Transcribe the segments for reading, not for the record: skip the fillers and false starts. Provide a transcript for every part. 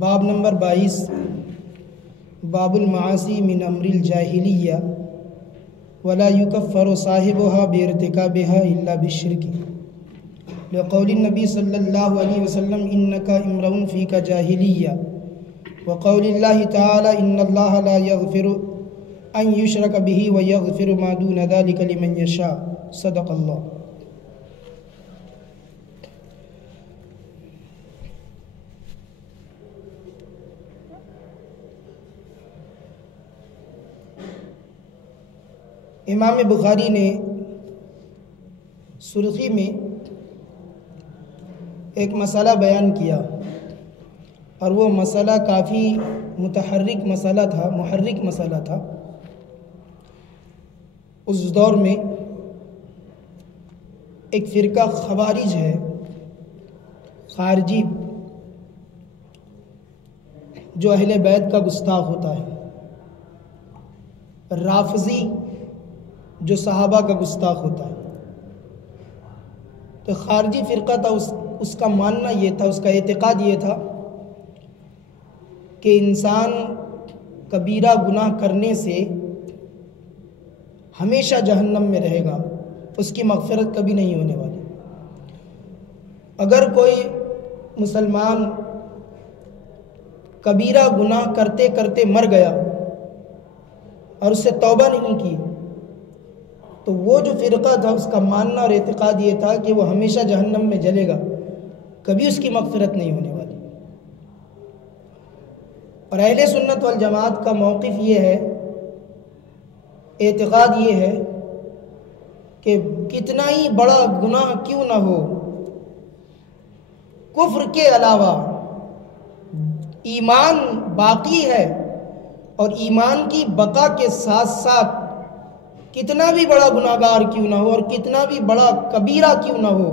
باب نمبر 22 باب المعاصی من امر الجاہلیہ ولا یکفر صاحبها بارتکابها الا بالشرک لقول النبی صلی اللہ علیہ وسلم انک امرؤ فیک جاہلیہ وقول اللہ تعالی ان اللہ لا یغفر ان یشرک به ویغفر ما دون ذلک لمن یشاء صدق اللہ۔ امام بخاری نے سرخی میں ایک مسئلہ بیان کیا اور وہ مسئلہ کافی متحرک مسئلہ تھا، محرک مسئلہ تھا۔ اس دور میں ایک فرقہ خوارج ہے، خارجی، جو اہل بیت کا گستاخ ہوتا ہے، رافضی جو صحابہ کا گستاخ ہوتا ہے۔ تو خارجی فرقہ تھا، اس کا ماننا یہ تھا، اس کا اعتقاد یہ تھا کہ انسان کبیرہ گناہ کرنے سے ہمیشہ جہنم میں رہے گا، اس کی مغفرت کبھی نہیں ہونے والی۔ اگر کوئی مسلمان کبیرہ گناہ کرتے کرتے مر گیا اور اس سے توبہ نہیں کی تو وہ جو فرقہ تھا اس کا ماننا اور اعتقاد یہ تھا کہ وہ ہمیشہ جہنم میں جلے گا، کبھی اس کی مغفرت نہیں ہونے والی۔ اور اہل سنت والجماعت کا موقف یہ ہے، اعتقاد یہ ہے کہ کتنا ہی بڑا گناہ کیوں نہ ہو، کفر کے علاوہ ایمان باقی ہے، اور ایمان کی بقا کے ساتھ ساتھ کتنا بھی بڑا گناہگار کیوں نہ ہو اور کتنا بھی بڑا کبیرہ کیوں نہ ہو،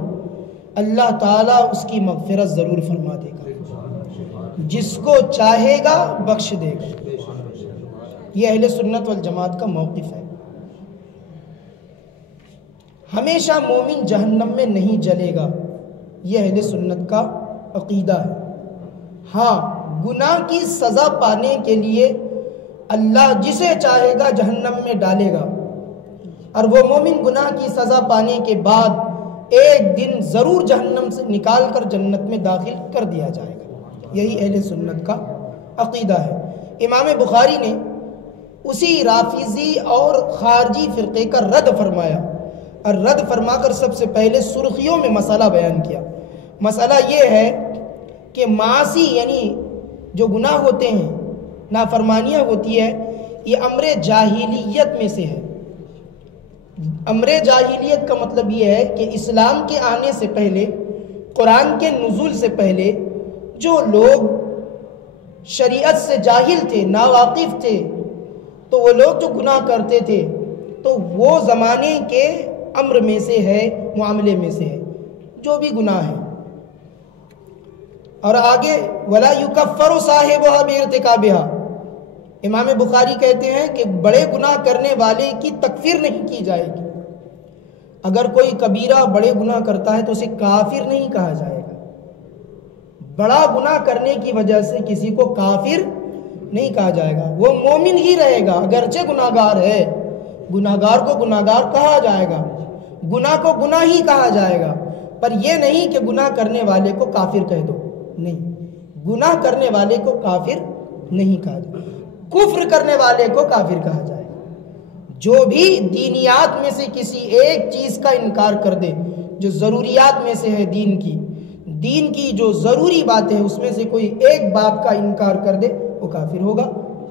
اللہ تعالیٰ اس کی مغفرت ضرور فرما دے گا، جس کو چاہے گا بخش دے گا۔ یہ اہل سنت والجماعت کا موقف ہے۔ ہمیشہ مومن جہنم میں نہیں جلے گا، یہ اہل سنت کا عقیدہ ہے۔ ہاں، گناہ کی سزا پانے کے لیے اللہ جسے چاہے گا جہنم میں ڈالے گا، اور وہ مومن گناہ کی سزا پانے کے بعد ایک دن ضرور جہنم سے نکال کر جنت میں داخل کر دیا جائے گا۔ یہی اہل سنت کا عقیدہ ہے۔ امام بخاری نے اسی رافضی اور خارجی فرقے کا رد فرمایا، اور رد فرما کر سب سے پہلے سرخیوں میں مسئلہ بیان کیا۔ مسئلہ یہ ہے کہ معاصی یعنی جو گناہ ہوتے ہیں، نافرمانیاں ہوتی ہے، یہ امر جاہلیت میں سے ہے۔ امر جاہلیت کا مطلب یہ ہے کہ اسلام کے آنے سے پہلے، قرآن کے نزول سے پہلے جو لوگ شریعت سے جاہل تھے، ناواقف تھے، تو وہ لوگ جو گناہ کرتے تھے تو وہ زمانے کے امر میں سے ہے، معاملے میں سے ہے، جو بھی گناہ ہے۔ اور آگے ولا یکفر صاحبها بارتکابها، امام بخاری کہتے ہیں کہ بڑے گناہ کرنے والے کی تکفیر نہیں کی جائے گی۔ اگر کوئی کبیرہ بڑے گناہ کرتا ہے تو اسے کافر نہیں کہا جائے گا۔ بڑا گناہ کرنے کی وجہ سے کسی کو کافر نہیں کہا جائے گا، وہ مومن ہی رہے گا، اگرچہ گناہگار ہے۔ گناہگار کو گناہگار کہا جائے گا، گناہ کو گناہ ہی کہا جائے گا، پر یہ نہیں کہ گناہ کرنے والے کو کافر کہہ دو، نہیں، گناہ کرنے والے کو کافر نہیں کہا جائے گا، کفر کرنے والے کو کافر کہا جائے گا۔ جو بھی دینیات میں سے کسی ایک چیز کا انکار کر دے جو ضروریات میں سے ہے، دین کی جو ضروری بات ہے اس میں سے کوئی ایک بات کا انکار کر دے، وہ کافر ہوگا،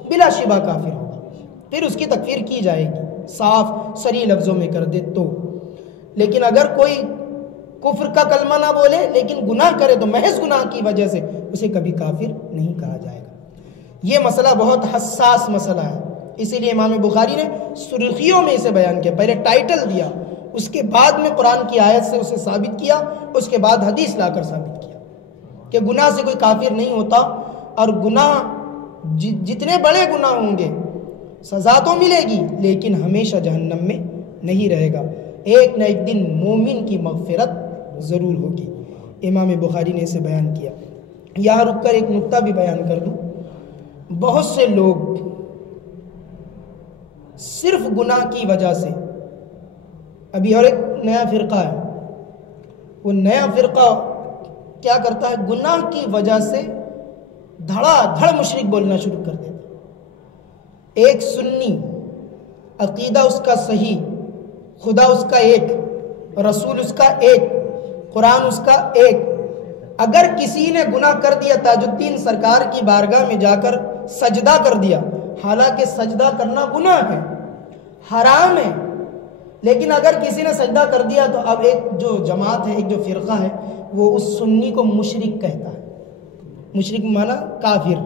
بلا شبہ کافر ہوگا، پھر اس کی تکفیر کی جائے گی، صاف صریح لفظوں میں کر دے تو۔ لیکن اگر کوئی کفر کا کلمہ نہ بولے لیکن گناہ کرے تو محض گناہ کی وجہ سے اسے کبھی کافر نہیں کہا جائے گا۔ یہ مسئلہ بہت حساس مسئلہ ہے، اسی لیے امام بخاری نے سرخیوں میں اسے بیان کیا، پہلے ٹائٹل دیا، اس کے بعد میں قرآن کی آیت سے اسے ثابت کیا، اس کے بعد حدیث لا کر ثابت کیا کہ گناہ سے کوئی کافر نہیں ہوتا، اور گناہ جتنے بڑے گناہ ہوں گے سزا تو ملے گی لیکن ہمیشہ جہنم میں نہیں رہے گا، ایک نہ ایک دن مومن کی مغفرت ضرور ہوگی۔ امام بخاری نے اسے بیان کیا۔ یہاں رک کر ایک نکتہ بھی بیان کر دوں. بہت سے لوگ صرف گناہ کی وجہ سے، ابھی اور ایک نیا فرقہ ہے، وہ نیا فرقہ کیا کرتا ہے، گناہ کی وجہ سے دھڑا دھڑ مشرک بولنا شروع کر دیتا. ایک سنی عقیدہ اس کا صحیح، خدا اس کا ایک، رسول اس کا ایک، قرآن اس کا ایک، اگر کسی نے گناہ کر دیا، تاج الدین سرکار کی بارگاہ میں جا کر سجدہ کر دیا، حالانکہ سجدہ کرنا گناہ ہے، حرام ہے، لیکن اگر کسی نے سجدہ کر دیا تو اب ایک جو جماعت ہے، ایک جو فرقہ ہے، وہ اس سنی کو مشرک کہتا ہے. مشرک مانا کافر.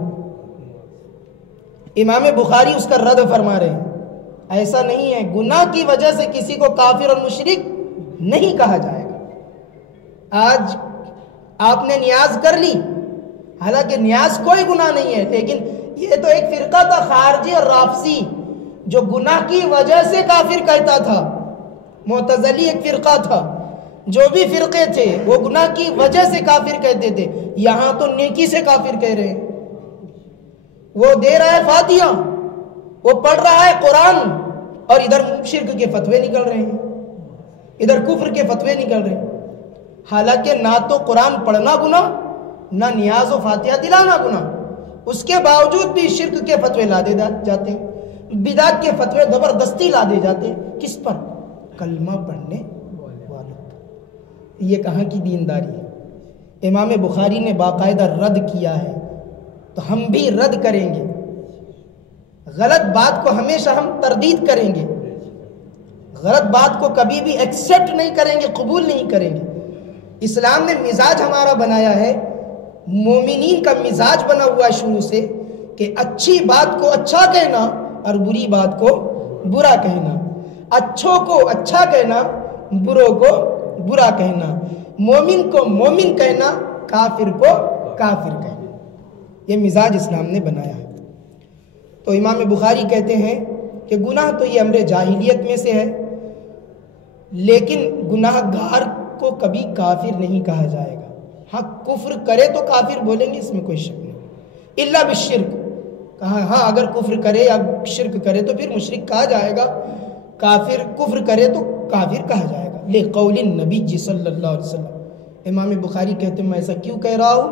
امام بخاری اس کا رد فرما رہے ہیں، ایسا نہیں ہے، گناہ کی وجہ سے کسی کو کافر اور مشرک نہیں کہا جائے گا. آج آپ نے نیاز کر لی، حالانکہ نیاز کوئی گناہ نہیں ہے، لیکن یہ تو ایک فرقہ تھا خارجی اور رافضی جو گناہ کی وجہ سے کافر کہتا تھا. معتزلی ایک فرقہ تھا، جو بھی فرقے تھے وہ گناہ کی وجہ سے کافر کہتے تھے. یہاں تو نیکی سے کافر کہہ رہے ہیں. وہ دے رہا ہے فاتحہ، وہ پڑھ رہا ہے قرآن، اور ادھر شرک کے فتوے نکل رہے ہیں، ادھر کفر کے فتوے نکل رہے ہیں. حالانکہ نہ تو قرآن پڑھنا گناہ، نہ نیاز و فاتحہ دلانا گناہ، اس کے باوجود بھی شرک کے فتوے لا دے جاتے ہیں، بدعت کے فتوے زبردستی لا دے جاتے ہیں. کس پر؟ کلمہ پڑھنے والوں. یہ کہاں کی دینداری ہے؟ امام بخاری نے باقاعدہ رد کیا ہے، تو ہم بھی رد کریں گے. غلط بات کو ہمیشہ ہم تردید کریں گے، غلط بات کو کبھی بھی ایکسیپٹ نہیں کریں گے، قبول نہیں کریں گے. اسلام نے مزاج ہمارا بنایا ہے، مومنین کا مزاج بنا ہوا ہے شروع سے، کہ اچھی بات کو اچھا کہنا اور بری بات کو برا کہنا، اچھوں کو اچھا کہنا، بروں کو برا کہنا، مومن کو مومن کہنا، کافر کو کافر کہنا. یہ مزاج اسلام نے بنایا ہے. تو امام بخاری کہتے ہیں کہ گناہ تو یہ امر جاہلیت میں سے ہے، لیکن گناہ گار کو کبھی کافر نہیں کہا جائے گا. ہاں کفر کرے تو کافر بولیں گے، اس میں کوئی شک نہیں، الا بالشرک. کہا ہاں اگر کفر کرے یا شرک کرے تو پھر مشرک کہا جائے گا، کافر کفر کرے تو کافر کہا جائے گا. لقول النبی صلی اللہ علیہ وسلم. امام بخاری کہتے ہیں میں ایسا کیوں کہہ رہا ہوں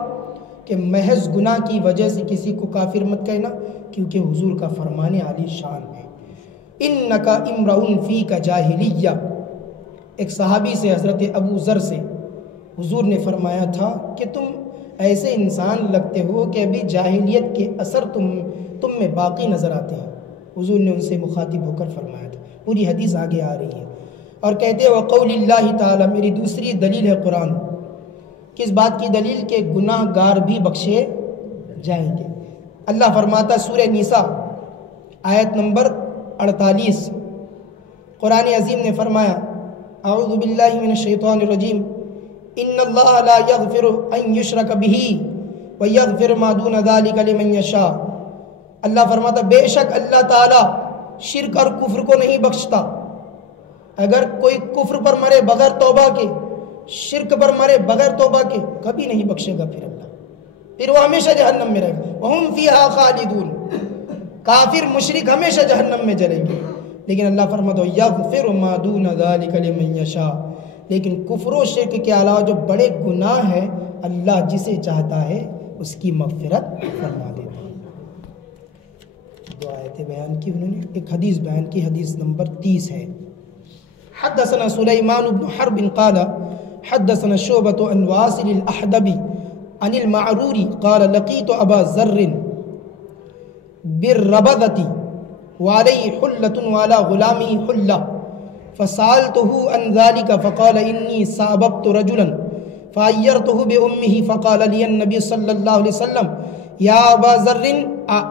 کہ محض گناہ کی وجہ سے کسی کو کافر مت کہنا، کیونکہ حضور کا فرمان عالی شان ہے. انک امرؤ فیک جاہلیہ. ایک صحابی سے، حضرت ابو ذر سے حضور نے فرمایا تھا کہ تم ایسے انسان لگتے ہو کہ ابھی جاہلیت کے اثر تم میں باقی نظر آتے ہیں. حضور نے ان سے مخاطب ہو کر فرمایا تھا. پوری حدیث آگے آ رہی ہے. اور کہتے ہیں وقول اللہ تعالی. میری دوسری دلیل ہے قرآن. کس بات کی دلیل؟ کہ گناہ گار بھی بخشے جائیں گے. اللہ فرماتا سورہ نساء آیت نمبر 48، قرآن عظیم نے فرمایا اعوذ باللہ من الشیطان الرجیم ان اللہ لا یغفر ان یشرک بہ ویغفر ما دون ذلک لمن یشاء. اللہ فرماتا بے شک اللہ تعالی شرک اور کفر کو نہیں بخشتا. اگر کوئی کفر پر مرے بغیر توبہ کے، شرک پر مرے بغیر توبہ کے، کبھی نہیں بخشے گا پھر وہ ہمیشہ جہنم میں رہے گا. وہم فیہا خالدون. کافر مشرک ہمیشہ جہنم میں جلیں گے. لیکن اللہ فرماتا یغفر ما دون ذلک لمن یشاء. لیکن کفر و شرک کے علاوہ جو بڑے گناہ ہیں اللہ جسے چاہتا ہے اس کی مغفرت فرما دیتا ہے. دو آیتیں بیان کی انہوں نے، ایک حدیث بیان کی، حدیث نمبر 30 ہے. حدثنا سلیمان بن حرب قال حدثنا شعبة عن واصل الأحدبي عن المعروري قال لقيت أبا ذر بالربذة وعليه حلة وعلى غلامه حلة فسألته عن ذلك فقال إني ساببت رجلا فعيرته بأمه فقال لي النبي صلى الله عليه وسلم يا أبا ذر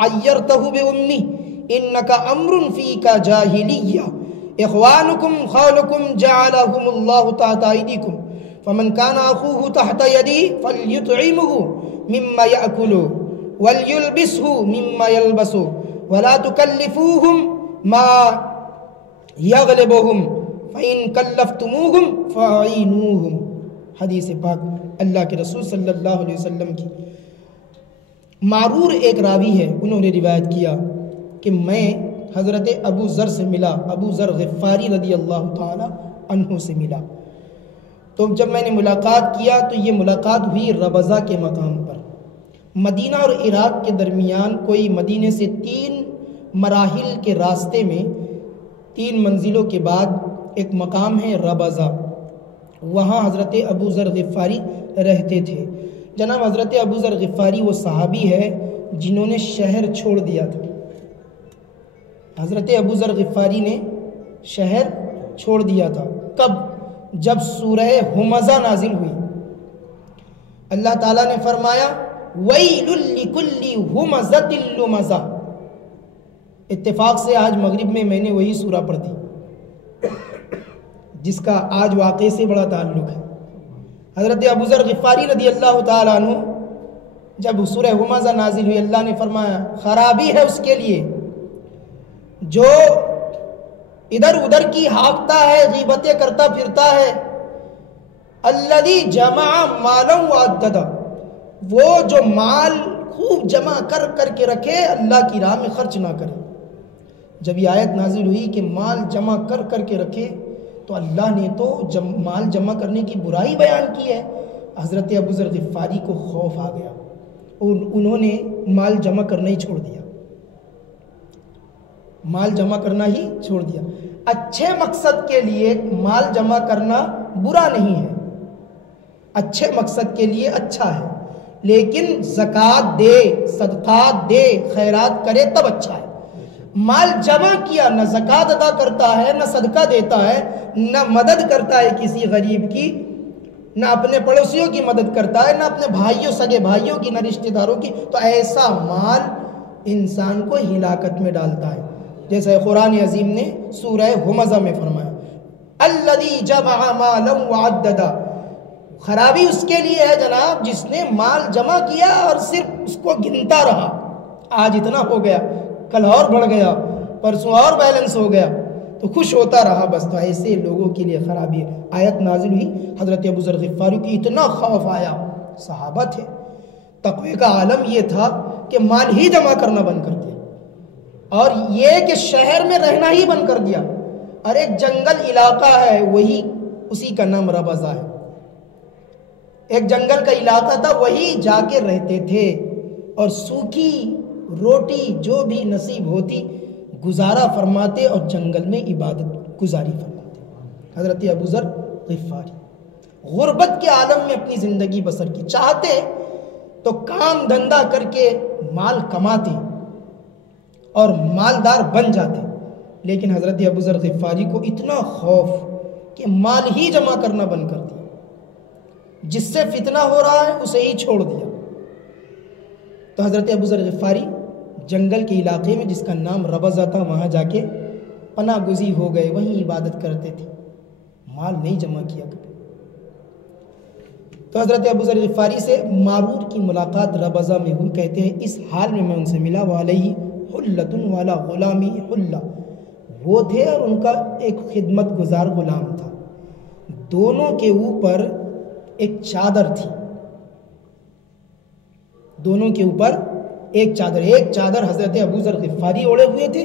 عيرته بأمه إنك أمر فيك جاهلية إخوانكم خالكم جعلهم الله تحت أيديكم فمن كان أخوه تحت يدي فليطعمه مما يأكله وليلبسه مما يلبسه ولا تكلفوهم ما يغلبهم فإن كلفتموهم فأعينوهم. حدیث پاک اللہ کے رسول صلی اللہ علیہ وسلم کی. معرور ایک راوی ہے، انہوں نے روایت کیا کہ میں حضرت ابو ذر سے ملا، ابو ذر غفاری رضی اللہ تعالی عنہ سے ملا، تو جب میں نے ملاقات کیا تو یہ ملاقات ہوئی ربضہ کے مقام پر۔ مدینہ اور عراق کے درمیان کوئی مدینے سے 3 مراحل کے راستے میں 3 منزلوں کے بعد ایک مقام ہے ربضہ، وہاں حضرت ابو ذر غفاری رہتے تھے۔ جناب حضرت ابو ذر غفاری وہ صحابی ہے جنہوں نے شہر چھوڑ دیا تھا۔ حضرت ابو ذر غفاری نے شہر چھوڑ دیا تھا۔ کب؟ جب سورہ ہمزہ نازل ہوئی، اللہ تعالیٰ نے فرمایا وَيْلٌ لِكُلِّ هُمَزَةٍ لُمَزَةٍ۔ اتفاق سے آج مغرب میں نے وہی سورہ پڑھ دی جس کا آج واقعے سے بڑا تعلق ہے۔ حضرت ابو ذر غفاری رضی اللہ تعالیٰ عنہ جب سورہ ہمزہ نازل ہوئی، اللہ نے فرمایا خرابی ہے اس کے لیے جو ادھر ادھر کی ہانکتا ہے، غیبتیں کرتا پھرتا ہے، الذی جمع مالا وعددا، وہ جو مال خوب جمع کر کر کے رکھے، اللہ کی راہ میں خرچ نہ کرے۔ جب یہ آیت نازل ہوئی کہ مال جمع کر کر کے رکھے تو اللہ نے تو مال جمع کرنے کی برائی بیان کی ہے۔ حضرت ابو ذر غفاری کو خوف آ گیا اور انہوں نے مال جمع کرنا ہی چھوڑ دیا، مال جمع کرنا ہی چھوڑ دیا۔ اچھے مقصد کے لیے مال جمع کرنا برا نہیں ہے، اچھے مقصد کے لیے اچھا ہے، لیکن زکوٰۃ دے، صدقات دے، خیرات کرے تب اچھا ہے۔ مال جمع کیا، نہ زکوٰۃ ادا کرتا ہے، نہ صدقہ دیتا ہے، نہ مدد کرتا ہے کسی غریب کی، نہ اپنے پڑوسیوں کی مدد کرتا ہے، نہ اپنے بھائیوں، سگے بھائیوں کی، نہ رشتہ داروں کی، تو ایسا مال انسان کو ہلاکت میں ڈالتا ہے، جیسے قرآن عظیم نے سورہ ہمزہ میں فرمایا الذی جمع مالا وعددا۔ خرابی اس کے لیے ہے جناب جس نے مال جمع کیا اور صرف اس کو گنتا رہا، آج اتنا ہو گیا، کل اور بڑھ گیا، پرسوں اور بیلنس ہو گیا، تو خوش ہوتا رہا بس۔ تو ایسے لوگوں کے لیے خرابی ہے۔ آیت نازل ہوئی، حضرت ابو ذر غفاری کی اتنا خوف آیا، صحابہ تھے، تقوی کا عالم یہ تھا کہ مال ہی جمع کرنا بند کر دیا، اور یہ کہ شہر میں رہنا ہی بند کر دیا، اور ایک جنگل علاقہ ہے وہی، اسی کا نام ربضہ ہے، ایک جنگل کا علاقہ تھا، وہی جا کے رہتے تھے، اور سوکھی روٹی جو بھی نصیب ہوتی گزارا فرماتے اور جنگل میں عبادت گزاری فرماتے۔ حضرت ابو ذر غفاری غربت کے عالم میں اپنی زندگی بسر کی، چاہتے تو کام دھندا کر کے مال کماتے اور مالدار بن جاتے، لیکن حضرت ابو ذر غفاری کو اتنا خوف کہ مال ہی جمع کرنا بند کر دیا، جس سے فتنہ ہو رہا ہے اسے ہی چھوڑ دیا۔ تو حضرت ابو ذر غفاری جنگل کے علاقے میں جس کا نام ربضہ تھا، وہاں جا کے پناہ گزی ہو گئے، وہیں عبادت کرتے تھے، مال نہیں جمع کیا کبھی۔ تو حضرت ابو ذر غفاری سے معرور کی ملاقات ربضہ میں ہوئی، کہتے ہیں اس حال میں ان سے ملا، وعلیہ حلۃ والا غلامی حلہ، وہ تھے اور ان کا ایک خدمت گزار غلام تھا، دونوں کے اوپر ایک چادر تھی، دونوں کے اوپر ایک چادر حضرت ابو ذر غفاری اوڑے ہوئے تھے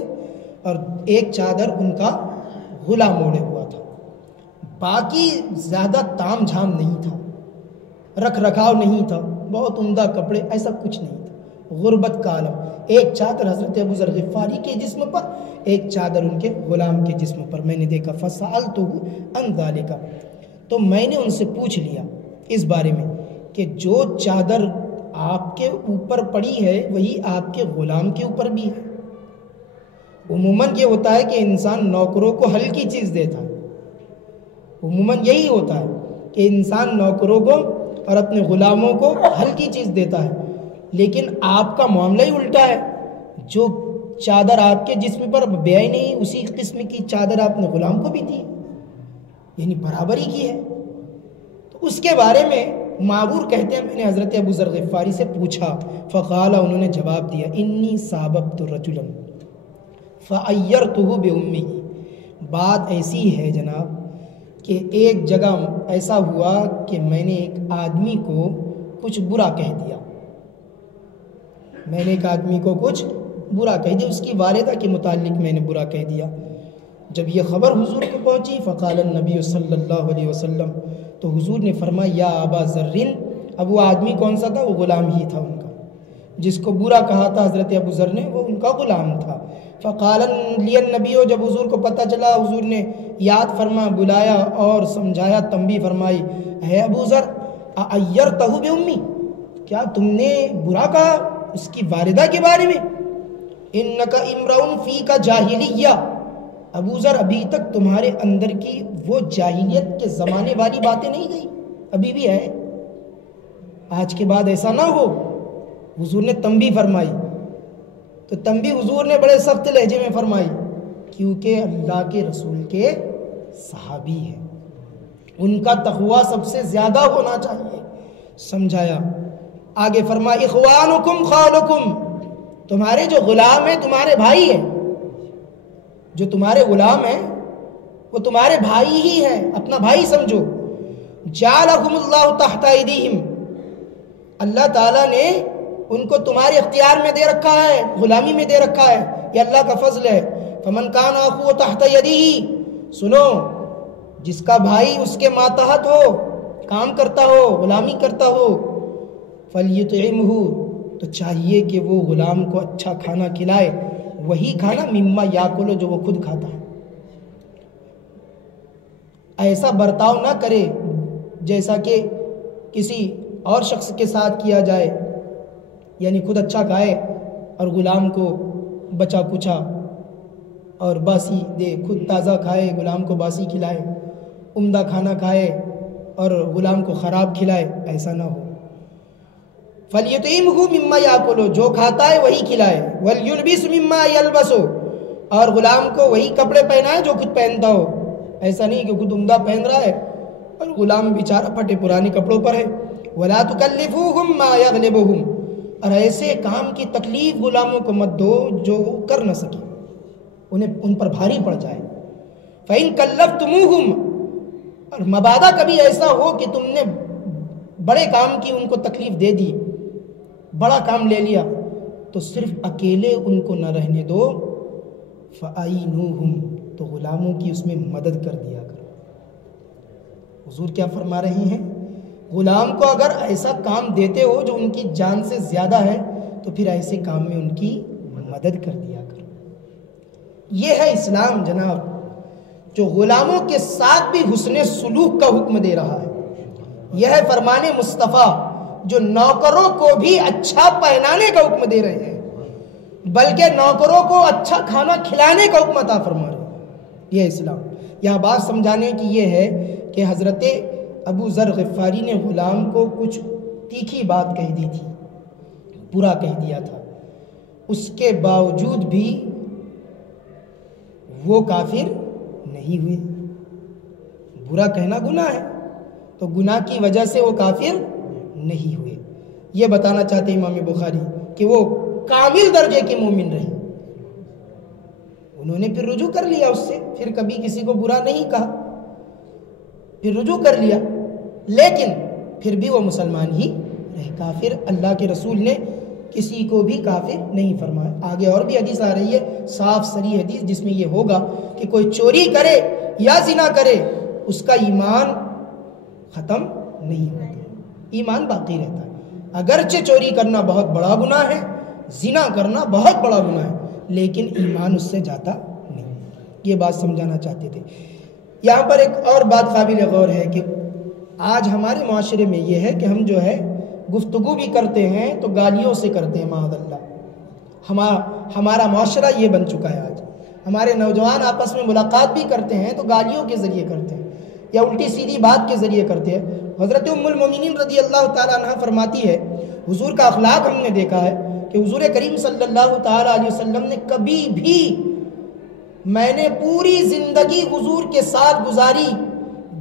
اور ایک چادر ان کا غلام اوڑے ہوا تھا، باقی زیادہ تام جھام نہیں تھا، رکھ رکھاؤ نہیں تھا، بہت عمدہ کپڑے، ایسا کچھ نہیں تھا، غربت کا عالم۔ ایک چادر حضرت ابو ذر غفاری کے جسم پر، ایک چادر ان کے غلام کے جسم پر، میں نے دیکھا فسألتہ عن ذالک، تو میں نے ان سے پوچھ لیا اس بارے میں کہ جو چادر آپ کے اوپر پڑی ہے وہی آپ کے غلام کے اوپر بھی ہے؟ عموماً یہ ہوتا ہے کہ انسان نوکروں کو ہلکی چیز دیتا ہے، عموماً یہی ہوتا ہے کہ انسان نوکروں کو اور اپنے غلاموں کو ہلکی چیز دیتا ہے، لیکن آپ کا معاملہ ہی الٹا ہے، جو چادر آپ کے جسم پر بیائی نہیں، اسی قسم کی چادر آپ نے غلام کو بھی دی، یعنی برابری کی ہے۔ تو اس کے بارے میں معرور کہتے ہیں میں نے حضرت ابو ذر غفاری سے پوچھا، فقال، انہوں نے جواب دیا، انی ساببت رجلا فعیرتہ بامہ، بات ایسی ہے جناب کہ ایک جگہ ایسا ہوا کہ میں نے ایک آدمی کو کچھ برا کہہ دیا، میں نے ایک آدمی کو کچھ برا کہہ دیا، اس کی والدہ کے متعلق میں نے برا کہہ دیا۔ جب یہ خبر حضور کو پہنچی فقال النبی صلی اللہ علیہ وسلم، تو حضور نے فرمایا یا ابا ذر، اب وہ آدمی کون سا تھا؟ وہ غلام ہی تھا ان کا، جس کو برا کہا تھا حضرت ابو ذر نے، وہ ان کا غلام تھا۔ فقال لی النبی، جب حضور کو پتہ چلا، حضور نے یاد فرما بلایا اور سمجھایا، تنبیہ فرمائی، اے ابو ذر اعیرتہ بأمی، کیا تم نے برا کہا اس کی والدہ کے بارے میں؟ انک امرؤ فیک جاہلیہ، ابو ذر ابھی تک تمہارے اندر کی وہ جاہلیت کے زمانے والی باتیں نہیں گئی، ابھی بھی ہے، آج کے بعد ایسا نہ ہو۔ حضور نے تنبیہ فرمائی، تو تنبیہ حضور نے بڑے سخت لہجے میں فرمائی، کیونکہ اللہ کے رسول کے صحابی ہیں، ان کا تقویٰ سب سے زیادہ ہونا چاہیے، سمجھایا۔ آگے فرما اخوانکم خالکم، تمہارے جو غلام ہیں تمہارے بھائی ہیں، جو تمہارے غلام ہیں وہ تمہارے بھائی ہی ہیں، اپنا بھائی سمجھو۔ جعلکم اللہ تحت ایدیہم، اللہ تعالیٰ نے ان کو تمہارے اختیار میں دے رکھا ہے، غلامی میں دے رکھا ہے، یہ اللہ کا فضل ہے۔ فمن کان اخوہ تحت یدیہ، سنو، جس کا بھائی اس کے ماتحت ہو، کام کرتا ہو، غلامی کرتا ہو، فلیطعمہ، تو چاہیے کہ وہ غلام کو اچھا کھانا کھلائے، وہی کھانا مما یاکلو، جو وہ خود کھاتا ہے۔ ایسا برتاؤ نہ کرے جیسا کہ کسی اور شخص کے ساتھ کیا جائے، یعنی خود اچھا کھائے اور غلام کو بچا کچھا اور باسی دے، خود تازہ کھائے غلام کو باسی کھلائے، عمدہ کھانا کھائے اور غلام کو خراب کھلائے، ایسا نہ ہو۔ فَلْيُطْعِمْهُ مِمَّا يَأْكُلُ، جو کھاتا ہے وہی کھلائے، وَلْيُلْبِسْ مِمَّا يَلْبَسُ، اور غلام کو وہی کپڑے پہنائے جو خود پہنتا ہو، ایسا نہیں کہ خود عمدہ پہن رہا ہے اور غلام بیچارہ پھٹے پرانے کپڑوں پر ہے۔ وَلَا تُكَلِّفُوهُمْ مَا يَغْلِبُهُمْ، اور ایسے کام کی تکلیف غلاموں کو مت دو جو کر نہ سکے، ان پر بھاری پڑ جائے۔ فَإِن كَلَّفْتُمُوهُمْ، اور مبادہ کبھی ایسا ہو کہ تم نے بڑے کام کی ان کو تکلیف دے دی، بڑا کام لے لیا، تو صرف اکیلے ان کو نہ رہنے دو، فَأَعِينُوهُمْ، تو غلاموں کی اس میں مدد کر دیا کرو۔ حضور کیا فرما رہے ہیں؟ غلام کو اگر ایسا کام دیتے ہو جو ان کی جان سے زیادہ ہے تو پھر ایسے کام میں ان کی مدد کر دیا کرو۔ یہ ہے اسلام جناب، جو غلاموں کے ساتھ بھی حسن سلوک کا حکم دے رہا ہے۔ یہ ہے فرمان مصطفیٰ جو نوکروں کو بھی اچھا پہنانے کا حکم دے رہے ہیں، بلکہ نوکروں کو اچھا کھانا کھلانے کا حکم عطا فرما رہے ہیں۔ یہ اسلام۔ یہاں بات سمجھانے کی یہ ہے کہ حضرت ابو ذر غفاری نے غلام کو کچھ تیکھی بات کہہ دی تھی، برا کہہ دیا تھا، اس کے باوجود بھی وہ کافر نہیں ہوئے۔ برا کہنا گناہ ہے، تو گناہ کی وجہ سے وہ کافر نہیں ہوئے۔ یہ بتانا چاہتے ہیں امام بخاری کہ وہ کامل درجے کے مومن رہے، انہوں نے پھر رجوع کر لیا اس سے، پھر کبھی کسی کو برا نہیں کہا، پھر رجوع کر لیا، لیکن پھر بھی وہ مسلمان ہی رہے، کافر اللہ کے رسول نے کسی کو بھی کافر نہیں فرمایا۔ آگے اور بھی حدیث آ رہی ہے، صاف صریح حدیث، جس میں یہ ہوگا کہ کوئی چوری کرے یا زنا کرے اس کا ایمان ختم نہیں ہوتا، ایمان باقی رہتا ہے۔ اگرچہ چوری کرنا بہت بڑا گناہ ہے، زنا کرنا بہت بڑا گناہ ہے، لیکن ایمان اس سے جاتا نہیں۔ یہ بات سمجھانا چاہتے تھے۔ یہاں پر ایک اور بات قابل غور ہے کہ آج ہمارے معاشرے میں یہ ہے کہ ہم جو ہے گفتگو بھی کرتے ہیں تو گالیوں سے کرتے ہیں، معاذ اللہ۔ ہمارا معاشرہ یہ بن چکا ہے آج، ہمارے نوجوان آپس میں ملاقات بھی کرتے ہیں تو گالیوں کے ذریعے کرتے ہیں یا الٹی سیدھی بات کے ذریعے کرتے ہیں۔ حضرت ام المومنین رضی اللہ تعالیٰ عنہ فرماتی ہے، حضور کا اخلاق ہم نے دیکھا ہے کہ حضور کریم صلی اللہ تعالیٰ علیہ وسلم نے کبھی بھی، میں نے پوری زندگی حضور کے ساتھ گزاری،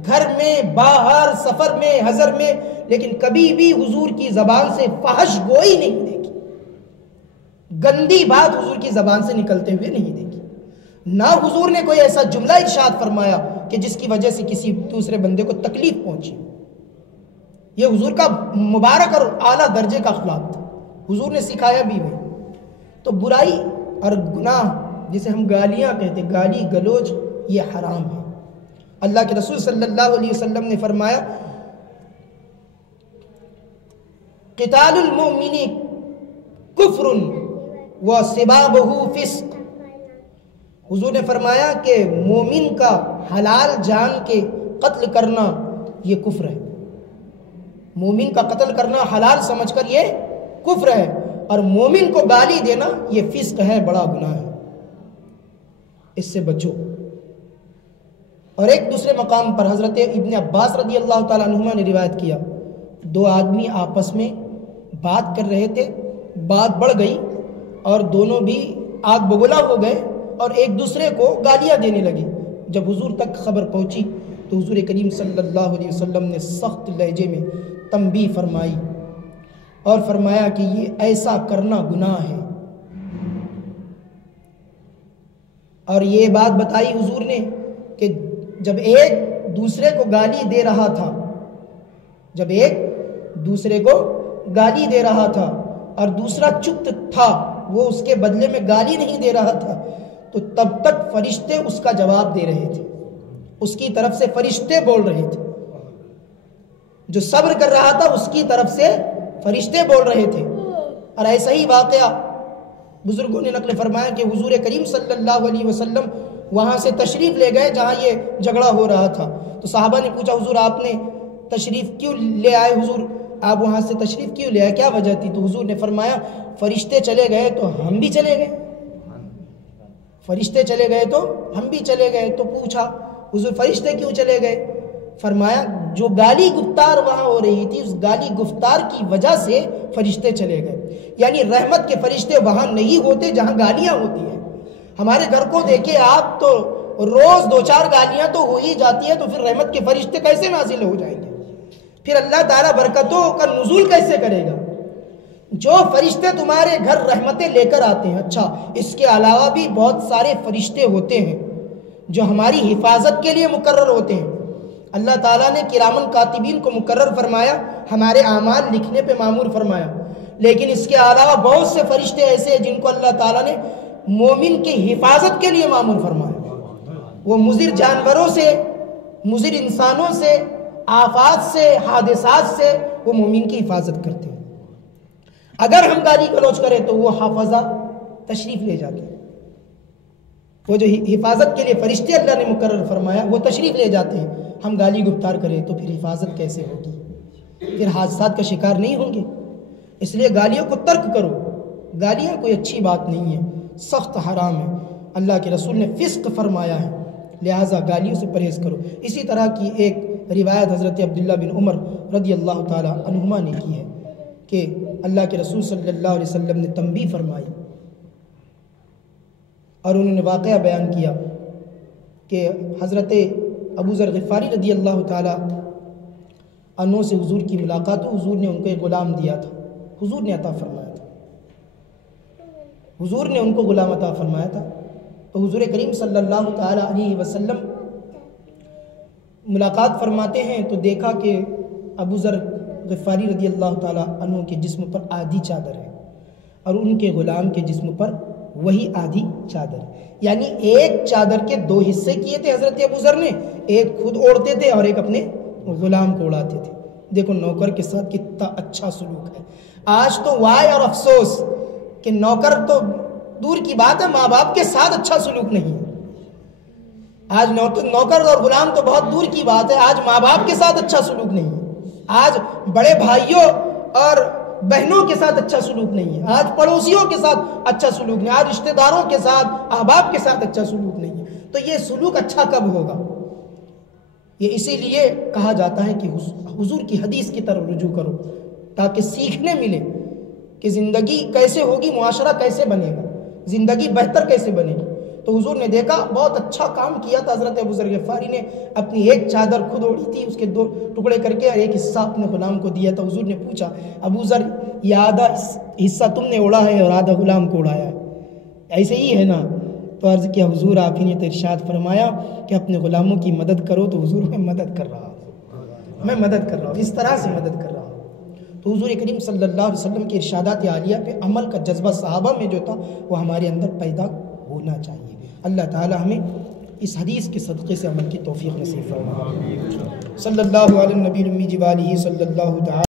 گھر میں، باہر، سفر میں، حضر میں، لیکن کبھی بھی حضور کی زبان سے فحش گوئی نہیں دیکھی، گندی بات حضور کی زبان سے نکلتے ہوئے نہیں دیکھی۔ نہ حضور نے کوئی ایسا جملہ ارشاد فرمایا کہ جس کی وجہ سے کسی دوسرے بندے کو تکلیف پہنچی۔ یہ حضور کا مبارک اور اعلیٰ درجے کا اخلاق تھا، حضور نے سکھایا بھی ہوئی۔ تو برائی اور گناہ جسے ہم گالیاں کہتے، گالی گلوچ، یہ حرام ہے۔ اللہ کے رسول صلی اللہ علیہ وسلم نے فرمایا قتال المؤمن کفر وسبابہ فسق۔ حضور نے فرمایا کہ مومن کا حلال جان کے قتل کرنا یہ کفر ہے، مومن کا قتل کرنا حلال سمجھ کر یہ کفر ہے، اور مومن کو گالی دینا یہ فسق ہے، بڑا گناہ ہے، اس سے بچو۔ اور ایک دوسرے مقام پر حضرت ابن عباس رضی اللہ تعالیٰ عنہما نے روایت کیا، دو آدمی آپس میں بات کر رہے تھے، بات بڑھ گئی اور دونوں بھی آگ بگولا ہو گئے اور ایک دوسرے کو گالیاں دینے لگے۔ جب حضور تک خبر پہنچی تو حضور کریم صلی اللہ علیہ وسلم نے سخت لہجے میں تنبیہ فرمائی اور فرمایا کہ یہ ایسا کرنا گناہ ہے، اور یہ بات بتائی حضور نے کہ جب ایک دوسرے کو گالی دے رہا تھا، جب ایک دوسرے کو گالی دے رہا تھا اور دوسرا چپ تھا، وہ اس کے بدلے میں گالی نہیں دے رہا تھا، تو تب تک فرشتے اس کا جواب دے رہے تھے، اس کی طرف سے فرشتے بول رہے تھے، جو صبر کر رہا تھا اس کی طرف سے فرشتے بول رہے تھے۔ اور ایسا ہی واقعہ بزرگوں نے نقل فرمایا کہ حضور کریم صلی اللہ علیہ وسلم وہاں سے تشریف لے گئے جہاں یہ جھگڑا ہو رہا تھا، تو صحابہ نے پوچھا حضور آپ نے تشریف کیوں لے آئے، حضور آپ وہاں سے تشریف کیوں لے آئے، کیا وجہ تھی؟ تو حضور نے فرمایا فرشتے چلے گئے تو ہم بھی چلے گئے، فرشتے چلے گئے تو ہم بھی چلے گئے۔ تو پوچھا حضور فرشتے کیوں چلے گئے؟ فرمایا جو گالی گفتار وہاں ہو رہی تھی اس گالی گفتار کی وجہ سے فرشتے چلے گئے، یعنی رحمت کے فرشتے وہاں نہیں ہوتے جہاں گالیاں ہوتی ہیں۔ ہمارے گھر کو دیکھیں آپ تو روز دو چار گالیاں تو ہو ہی جاتی ہیں، تو پھر رحمت کے فرشتے کیسے نازل ہو جائیں گے؟ پھر اللہ تعالیٰ برکتوں کا نزول کیسے کرے گا؟ جو فرشتے تمہارے گھر رحمتیں لے کر آتے ہیں، اچھا اس کے علاوہ بھی بہت سارے فرشتے ہوتے ہیں جو ہماری حفاظت کے لیے مقرر ہوتے ہیں۔ اللہ تعالیٰ نے کرامن کاتبین کو مقرر فرمایا، ہمارے اعمال لکھنے پہ مامور فرمایا، لیکن اس کے علاوہ بہت سے فرشتے ایسے ہیں جن کو اللہ تعالیٰ نے مومن کی حفاظت کے لیے مامور فرمایا۔ وہ مضر جانوروں سے، مضر انسانوں سے، آفات سے، حادثات سے وہ مومن کی حفاظت کرتے ہیں۔ اگر ہم گالی گلوچ کریں تو وہ حافظہ تشریف لے جاتے ہیں، وہ جو حفاظت کے لیے فرشتے اللہ نے مقرر فرمایا وہ تشریف لے جاتے ہیں۔ ہم گالی گفتار کریں تو پھر حفاظت کیسے ہوگی؟ پھر حادثات کا شکار نہیں ہوں گے۔ اس لیے گالیوں کو ترک کرو، گالیاں کوئی اچھی بات نہیں ہے، سخت حرام ہے، اللہ کے رسول نے فسق فرمایا ہے، لہٰذا گالیوں سے پرہیز کرو۔ اسی طرح کی ایک روایت حضرت عبداللہ بن عمر رضی اللہ تعالی عنہما نے کی ہے کہ اللہ کے رسول صلی اللہ علیہ وسلم نے تنبیہ فرمائی اور انہوں نے واقعہ بیان کیا کہ حضرت ابو ذر غفاری رضی اللہ تعالی عنہ سے حضور کی ملاقات، حضور نے ان کو ایک غلام دیا تھا، حضور نے عطا فرمایا تھا، حضور نے ان کو غلام عطا فرمایا تھا۔ تو حضور کریم صلی اللہ تعالی علیہ وسلم ملاقات فرماتے ہیں تو دیکھا کہ ابو ذر غفاری رضی اللہ تعالی عنہ کے جسم پر آدھی چادر ہے اور ان کے غلام کے جسم پر وہی آدھی چادر ہے، یعنی ایک چادر کے دو حصے کیے تھے حضرت ابو ذر نے، ایک خود اوڑھتے تھے اور ایک اپنے غلام کو اڑاتے تھے۔ دیکھو نوکر کے ساتھ کتنا اچھا سلوک ہے۔ آج تو وائے اور افسوس کہ نوکر تو دور کی بات ہے، ماں باپ کے ساتھ اچھا سلوک نہیں ہے۔ آج نوکر اور غلام تو بہت دور کی بات ہے، آج ماں باپ کے ساتھ اچھا سلوک نہیں ہے، آج بڑے بھائیوں اور بہنوں کے ساتھ اچھا سلوک نہیں ہے، آج پڑوسیوں کے ساتھ اچھا سلوک نہیں ہے، آج رشتہ داروں کے ساتھ، احباب کے ساتھ اچھا سلوک نہیں ہے۔ تو یہ سلوک اچھا کب ہوگا؟ یہ اسی لیے کہا جاتا ہے کہ حضور کی حدیث کی طرف رجوع کرو تاکہ سیکھنے ملے کہ زندگی کیسے ہوگی، معاشرہ کیسے بنے گا، زندگی بہتر کیسے بنے گی۔ تو حضور نے دیکھا بہت اچھا کام کیا تھا، حضرت ابو ذر غفاری نے اپنی ایک چادر خود اوڑھی تھی، اس کے دو ٹکڑے کر کے اور ایک حصہ اپنے غلام کو دیا تھا۔ حضور نے پوچھا ابو ذر یہ آدھا حصہ تم نے اوڑھا ہے اور آدھا غلام کو اڑایا ہے، ایسے ہی ہے نا؟ تو عرض کیا حضور آپ ہی نے تو ارشاد فرمایا کہ اپنے غلاموں کی مدد کرو، تو حضور میں مدد کر رہا ہوں، میں مدد کر رہا ہوں، اس طرح سے مدد کر رہا ہوں۔ تو حضور کریم صلی اللہ علیہ وسلم کے ارشادات عالیہ پہ عمل کا جذبہ صحابہ میں جو تھا وہ ہمارے اندر پیدا ہونا چاہیے. اللہ تعالی ہمیں اس حدیث کے صدقے سے عمل کی توفیق نصیب فرمائے. صلی اللہ علیہ النبی الامی و آلہ صلی اللہ تعالی